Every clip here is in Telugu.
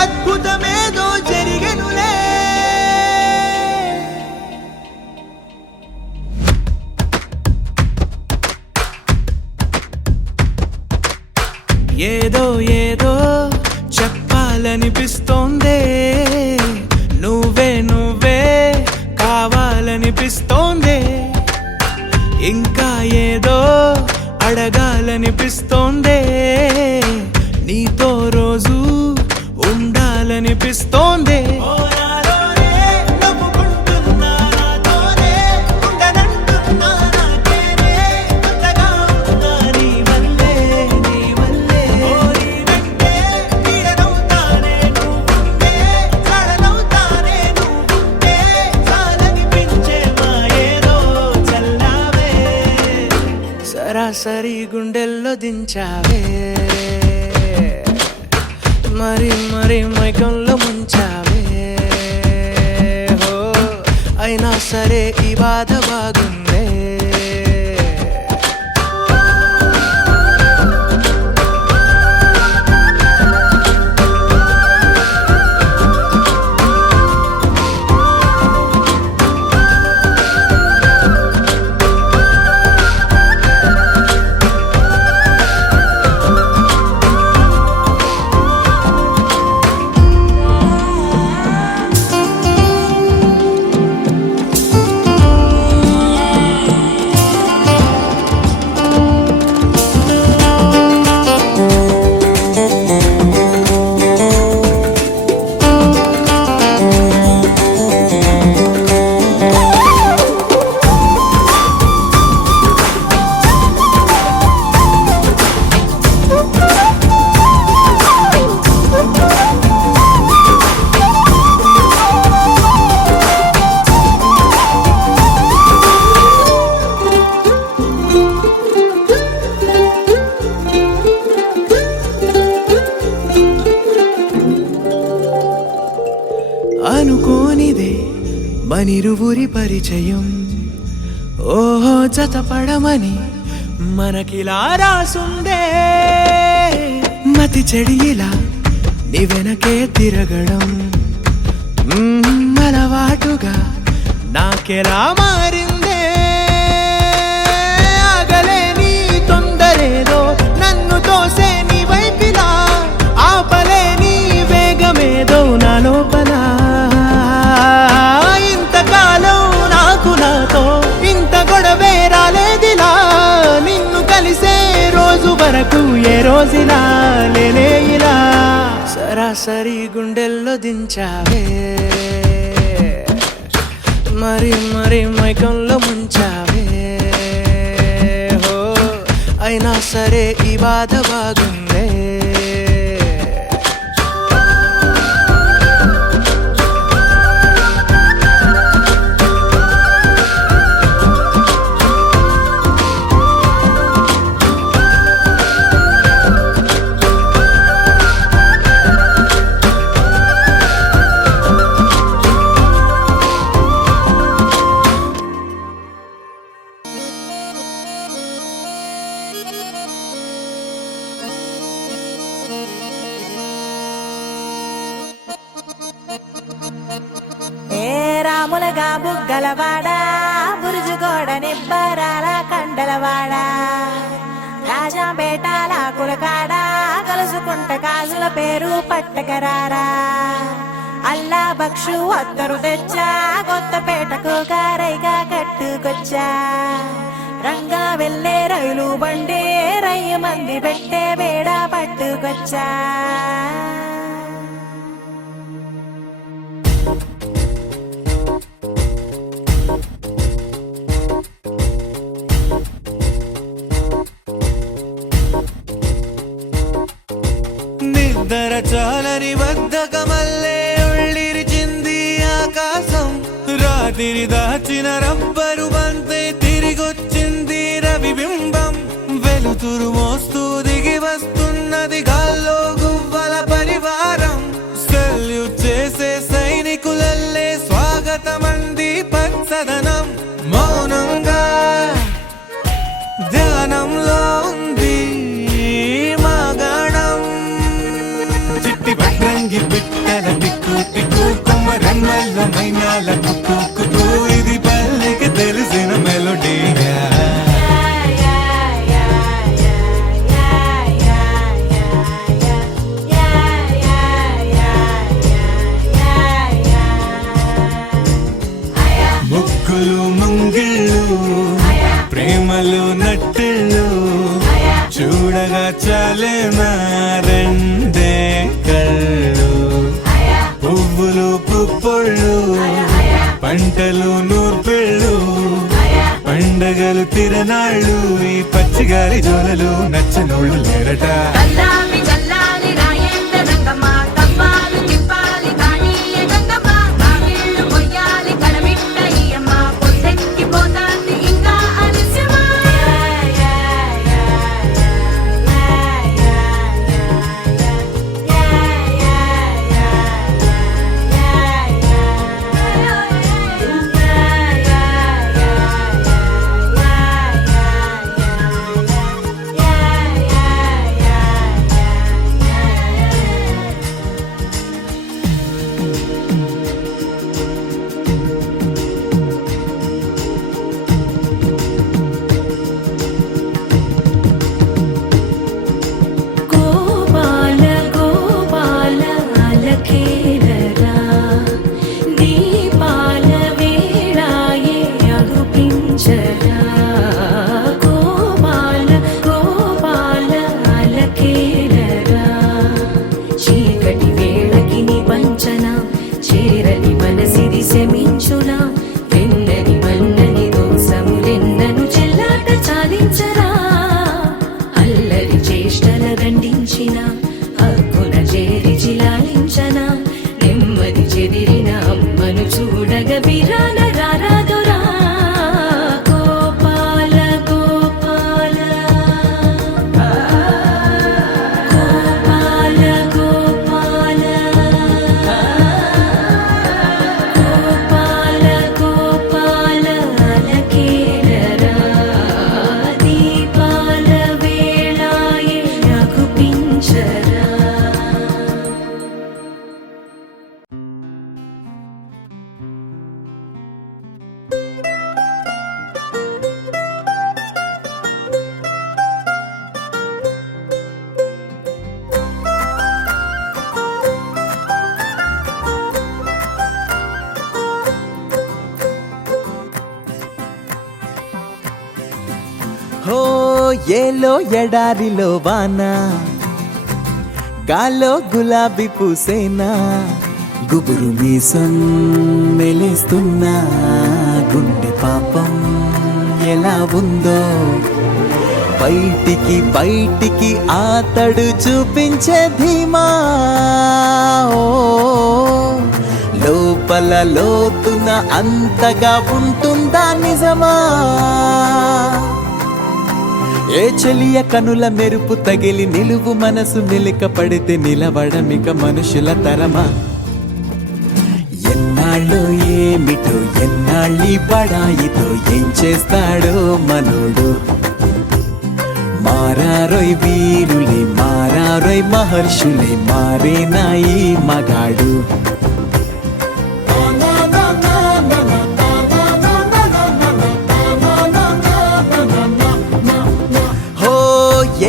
అద్భుతమేదో జరిగెనులే. ఏదో ఏదో చెప్పాలనిపిస్తోందే, నువ్వే నువ్వే కావాలనిపిస్తోందే, ఇంకా ఏదో అడగాలనిపిస్తోందే, నీతో రోజు ఉండాలనిపిస్తోందే. సరాసరి గుండెల్లో దించావే, మరి మరి మైకంలో ముంచావే. అయినా సరే ఈ బాధ బాగుందే. అనుకోనిదే మనిరువురి పరిచయం, ఓహో జతపడమని మనకిలా రాసుందే. మతి చెడిలా నీ వెనకే తిరగడం అలవాటుగా నాకెలా మారిందే. ఆగలేని తొందరేదో నన్ను తోసే నీ వైపిలా, ఆపలేని వేగమేదో నా లోపల. ఇంతకాలం నాకు నాతో ఇంత గొడవే రాలేదిలా, నిన్ను కలిసే రోజు వరకు ఏ రోజులా లేలే ఇలా. సరాసరి గుండెల్లో దించావే, మరి మరి మైకంలో ముంచావే. అయినా సరే ఈ బాధ బాగుందే. రాములగా బుగ్గలవాడా, బురుజుగోడ నిబ్బరాల కండలవాడా, రాజాపేటాల కులకాడా, కలుసుకుంట కాజుల పేరు పట్టకరారా. అల్లా బక్షు అత్తరు తెచ్చా, కొత్తపేటకు కారైగా కట్టుకొచ్చా. రంగా వెళ్ళే రైలు బండి రయ్య మంది పెట్టే బేడ పట్టుకొచ్చా. చాలని బద్ధకమల్లే ఉళ్ళిరిచింది ఆకాశం. రాత్రి దాచిన రబ్బరు బంతే తిరిగొచ్చింది రవిబింబం. వెలుతురు మోస్తూ దిగి వస్తున్నది గాల్లో గువ్వల పరివారం. సెల్యూట్ చేసే సైనికులల్లే స్వాగతమంది పచ్చదనం. మౌనంగా ధ్యానంలో ఉంది మగణం. చిట్టి భద్రంగి బిట్టల టిక్కు టిక్కు కొమ్మరన్నల్ల మైనాల కుక్కు కుక్కు. ఇది పల్లెకి తెలిసిన మెలోడీగా. ముగ్గులు ముంగిళ్ళు ప్రేమలు నట్టిళ్ళు చూడగా చాలేనా రెండే కళ్ళు. పువ్వులు పుప్పొళ్ళు పంటలు నూర్పిళ్ళు పండగలు తిరనాళ్ళు. ఈ పచ్చిగారి జోలలు నచ్చనోళ్ళు లేరట. చేరని మనసిది శమించునా వెన్నని మన్నని దోసములెన్నను చెల్లాట చాలించరా. అల్లరి చేష్టల దండించిన హక్కున చేరి చిలాలించనా. నెమ్మది చెదిరిన అమ్మను చూడగ బిరాన రారాదురా. గోపాల గోపాల గోపాల గోపాల గోపాల గోపాల అలకేరరా. దీపాల వేళాయే రఘుపించరా. హో ఏలో ఎడారిలో వాన గాలో గులాబీ పూసేనా. గుబురు మీసం మెలేస్తున్నా గుండె పాపం ఎలా ఉందో. బయటికి బయటికి ఆతడు చూపించే ధీమా. ఓ లోపల లోతున అంతగా ఉంటుందా నిజమా. ఏ చెలియ కనుల మెరుపు తగిలి నిలువు మనసు మెలిక పడితే నిలవడమిక మనుషుల తరమా. ఎన్నాళ్ళు ఏమిటో ఎన్నాళ్ళి బడాయితో ఏం చేస్తాడో మనోడు. మారారోయ్ వీరులే మారారోయ్ మహర్షులే మారేనా ఈ మగాడు.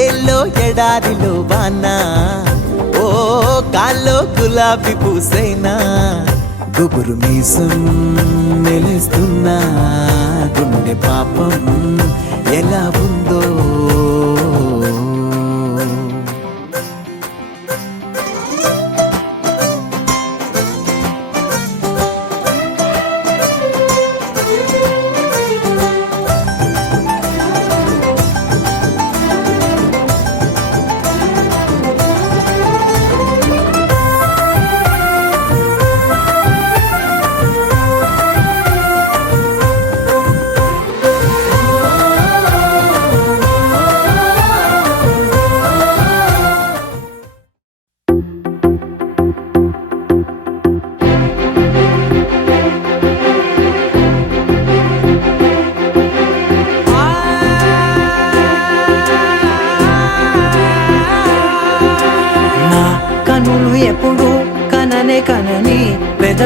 ఏలో ఎడారిలో వానా ఓ కాల్లో గులాబీ పూసేనా. గుబురు మీసం మెలుస్తున్నా గుండె పాపం ఎలా ఉందో.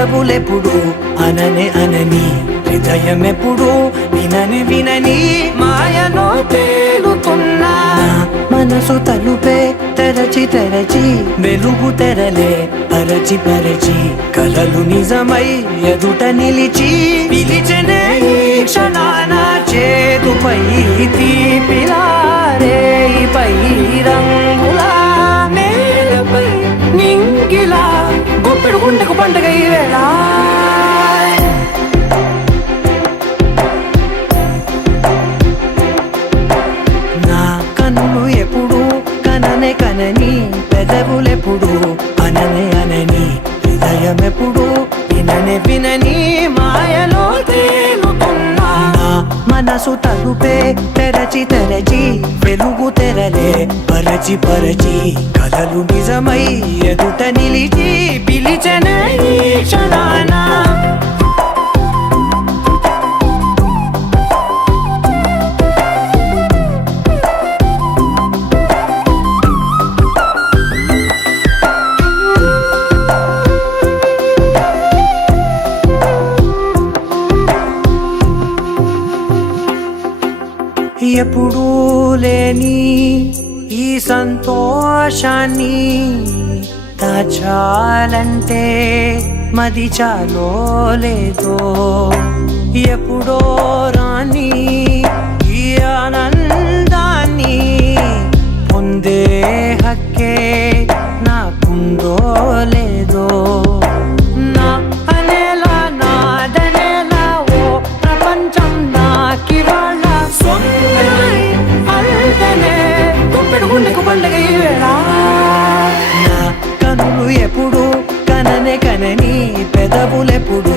పెదవులెప్పుడు అననే అనని హృదయం ఎప్పుడు వినని వినని మాయలో తేలుతున్నా మనసు తలుపే తెరచి తెరచి వెలుగు తెరలే పరచి పరచి కలలు నిజమై ఎదుట నిలిచి పిలిచనే ఈ క్షణాన చేతుపై తీపిలారే పై రంగులా నేలపై నింగిలా గుప్పెడు గుండెకు పండుగ ఈ వేళ నా కన్నులు ఎప్పుడు కననే కనని పెదవులెప్పుడు అననే అనని హృదయం ఎప్పుడు విననే వినని మాయలో తేలుతున్నా నా మనసు తలుపే తెరచి తెరచి వెలుగు తెరలే పరచి పరచి కలలు నిజమై ఎదుట నిలిచి పిలిచనే ఈ క్షణాన ఎప్పుడూ లేని ఈ సంతోషాన్ని దాచాలంటే మది చాలో లేదో ఎప్పుడో రాని ఈ ఆనందాన్ని పొందే హక్కే నాకుందో లేదో నా అనేలా నాదనేలా ఓ ప్రపంచం నాకివాళ గుండెకు పండుగ ఈ వేళ నా కనులు ఎప్పుడు కననే కనని పెదవులెప్పుడు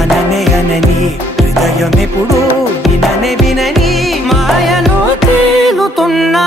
అననే అనని హృదయం ఎప్పుడు విననే వినని మాయలో తేలుతున్నా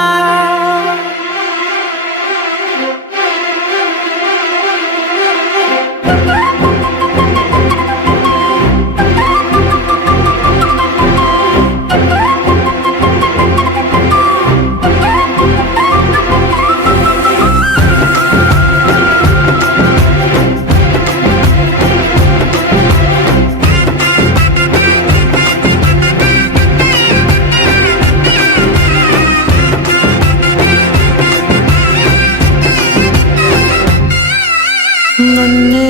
నన్నే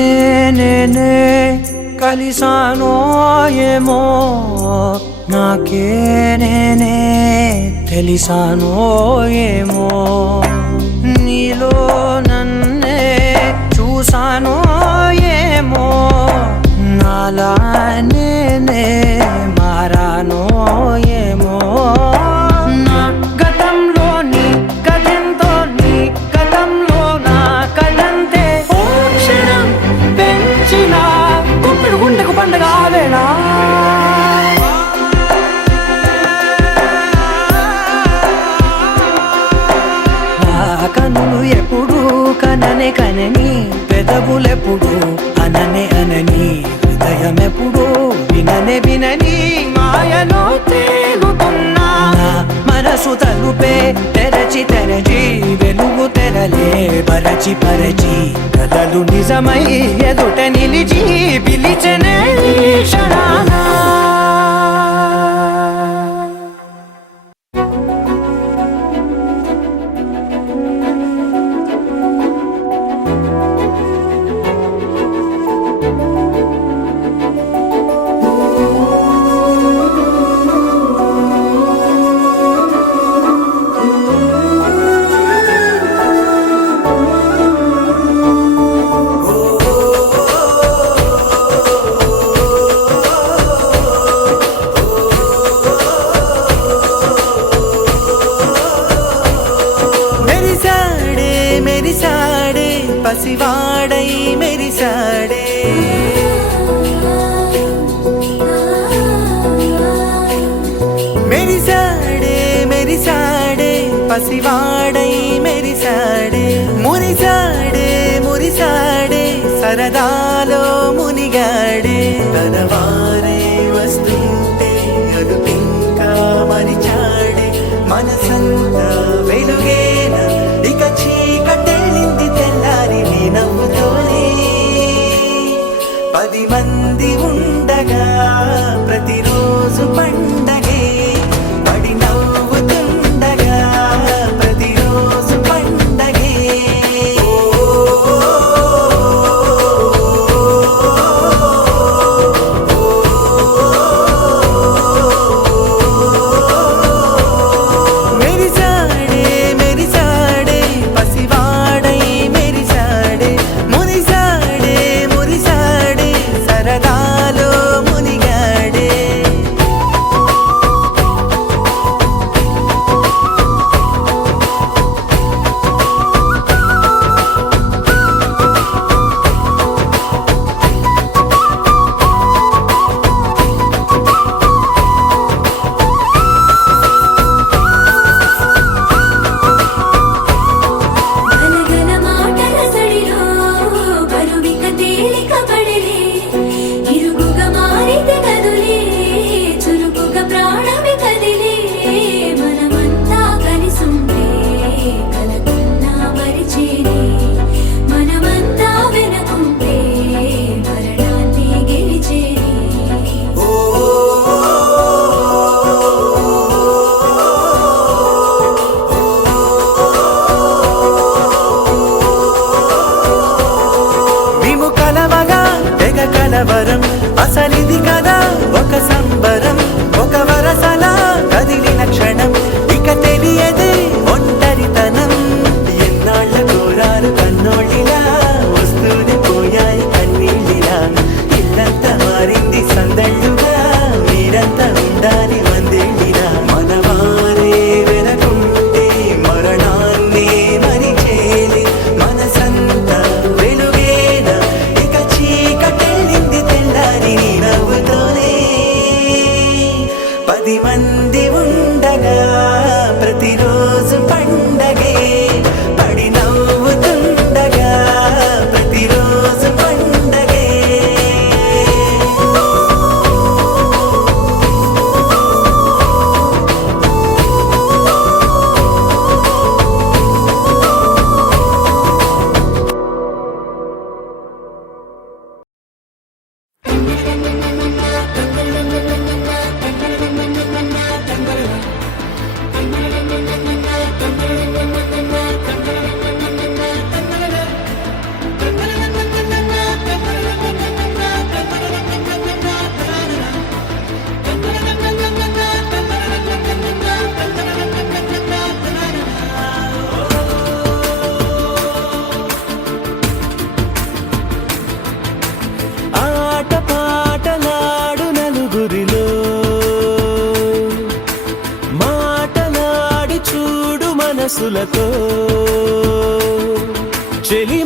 నేనే కలిసానో ఏమో నాకే నేనే తెలిసానో ఏమో నీలో నన్నే చూసానో ఏమో నాలా నేనే మారానో ఏమో నా గతంలోని కథంతో నీ గతంలో నా కథంతే గుండెకు పండుగ వేళ నా కనులు ఎప్పుడు కననే కనని పెదవులెప్పుడు అననే అనని హృదయం ఎప్పుడు విననే వినని మాయలో తేలుతున్నా నా మనసు తలుపే తెరచి తెరచి వెలుగు తెరలే పరచి పరచి కలలు నిజమై ఎదుట నిలిచి పిలిచనే ఈ క్షణాన పసివాడై మెరిసాడే మెరిసాడే మెరిసాడే పసివాడై మెరిసాడే మురిసాడే మురిసాడే సరదాలో మునిగాడే తనవారే వస్తుంటే అదుపింకా మరిచాడే మనసంతా వెలుగేన ఇక చీకటెళ్ళింది తెల్లారి నీ నవ్వుతోనే 10 10 మంది ఉండగా ప్రతిరోజు పండగే పడి నవ్వుతుండగా ప్రతిరోజు పండగే ఆట పాటలాడు నలుగురిలో మాటలాడి చూడు మనసులతో చెలి